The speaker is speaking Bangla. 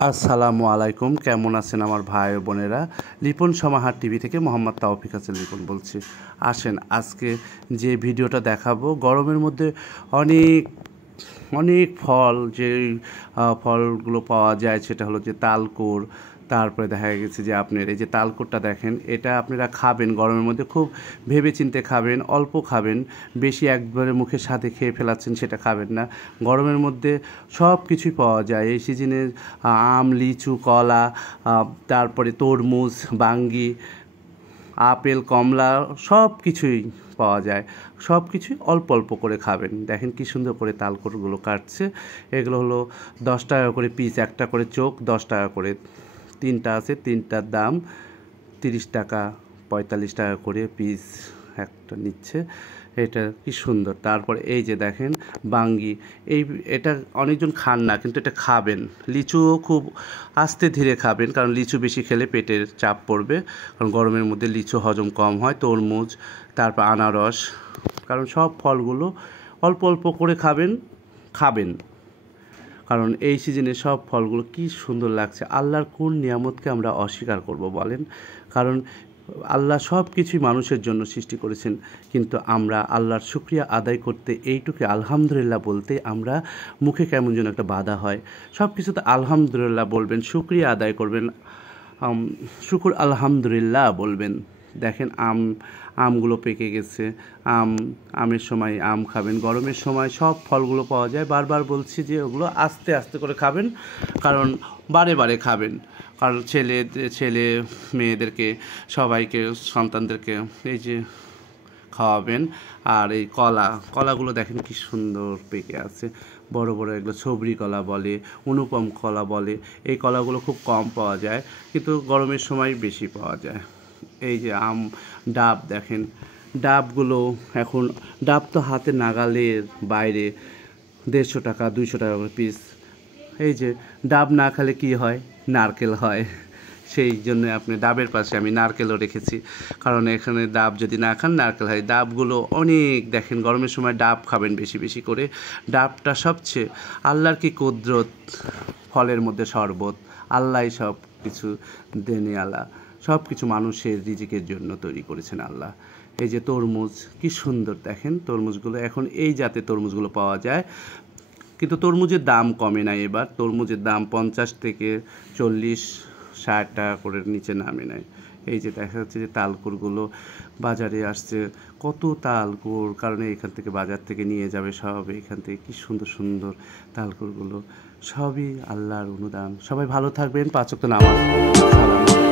আসসালামু আলাইকুম, কেমন আছেন আমার ভাই ও বোনেরা? লিপন সমাহার টিভি থেকে মোহাম্মদ তাওফিক হাসান লিপন বলছি। আসেন আজকে যে ভিডিওটা দেখাবো, গরমের মধ্যে অনেক অনেক ফল যে ফলগুলো পাওয়া যায় সেটা হলো যে তালকুর। তারপরে দেখা গেছে যে আপনার এই যে তালকুরটা দেখেন, এটা আপনারা খাবেন গরমের মধ্যে, খুব ভেবে চিন্তে খাবেন, অল্প খাবেন, বেশি একবারে মুখের সাথে খেয়ে ফেলাচ্ছেন সেটা খাবেন না। গরমের মধ্যে সব কিছুই পাওয়া যায় এই সিজনে, আম, লিচু, কলা, তারপরে তরমুজ, বাঙ্গি, আপেল, কমলা, সব কিছুই পাওয়া যায়। সব কিছুই অল্প অল্প করে খাবেন। দেখেন কি সুন্দর করে তালকুরগুলো কাটছে। এগুলো হলো 10 টাকা করে পিস, একটা করে চোখ 10 টাকা করে, তিনটা আছে, তিনটার দাম 30 টাকা, 45 টাকা করে পিস একটা নিচ্ছে। এটা কি সুন্দর। তারপরে এই যে দেখেন বাঙ্গি, এটা অনেকজন খান না, কিন্তু এটা খাবেন। লিচুও খুব আস্তে ধীরে খাবেন, কারণ লিচু বেশি খেলে পেটের চাপ পড়বে, কারণ গরমের মধ্যে লিচু হজম কম হয়। তরমুজ, তারপর আনারস, কারণ সব ফলগুলো অল্প অল্প করে খাবেন খাবেন কারণ এই সিজনে সব ফলগুলো কি সুন্দর লাগছে। আল্লাহর কোন নিয়ামতকে আমরা অস্বীকার করব বলেন? কারণ আল্লাহ সব কিছুই মানুষের জন্য সৃষ্টি করেছেন, কিন্তু আমরা আল্লাহর শুকরিয়া আদায় করতে, এইটুকু আলহামদুলিল্লাহ বলতে আমরা মুখে কেমন যেন একটা বাধা হয়। সব কিছুতে আলহামদুলিল্লাহ বলবেন, শুকরিয়া আদায় করবেন, শুকুর আলহামদুলিল্লাহ বলবেন। দেখেন আমগুলো পেকে গেছে। আমের সময় আম খাবেন। গরমের সময় সব ফলগুলো পাওয়া যায়। বারবার বলছি যে ওগুলো আস্তে আস্তে করে খাবেন, কারণ বারে বারে খাবেন। কারণ ছেলে মেয়েদেরকে, সবাইকে, সন্তানদেরকে এই যে খাওয়াবেন। আর এই কলাগুলো দেখেন কি সুন্দর পেকে আছে, বড় বড়, এগুলো সবরি কলা বলে, অনুপম কলা বলে। এই কলাগুলো খুব কম পাওয়া যায়, কিন্তু গরমের সময় বেশি পাওয়া যায়। এই যে ডাব দেখেন, ডাবগুলো এখন, ডাব তো হাতে নাগালের বাইরে, 150 টাকা 200 টাকা করে পিস। এই যে ডাব না খেলে কি হয়? নারকেল হয়। সেই জন্য আপনি ডাবের পাশে আমি নারকেলও রেখেছি, কারণ এখানে ডাব যদি না খান নারকেল হয়। ডাবগুলো অনেক, দেখেন গরমের সময় ডাব খাবেন বেশি বেশি করে। ডাবটা সবচেয়ে আল্লাহর কি কুদরত, ফলের মধ্যে শরবত। আল্লাহই সব কিছু দেনেওয়ালা, সব কিছু মানুষের রিজিকের জন্য তৈরি করেছেন আল্লাহ। এই যে তরমুজ, কি সুন্দর দেখেন তরমুজগুলো, এখন এই জাতের তরমুজগুলো পাওয়া যায়, কিন্তু তরমুজের দাম কমে নাই এবার। তরমুজের দাম 50 থেকে 40-60 টাকা করে নিচে নামে নাই। এই যে দেখা যাচ্ছে যে তালকুরগুলো বাজারে আসছে, কত তালকুর, কারণ এখান থেকে বাজার থেকে নিয়ে যাবে সব, এখান থেকে কি সুন্দর সুন্দর তালকুরগুলো, সবই আল্লাহর অনুদান। সবাই ভালো থাকবেন, 5 ওয়াক্ত নামাজ। সালাম।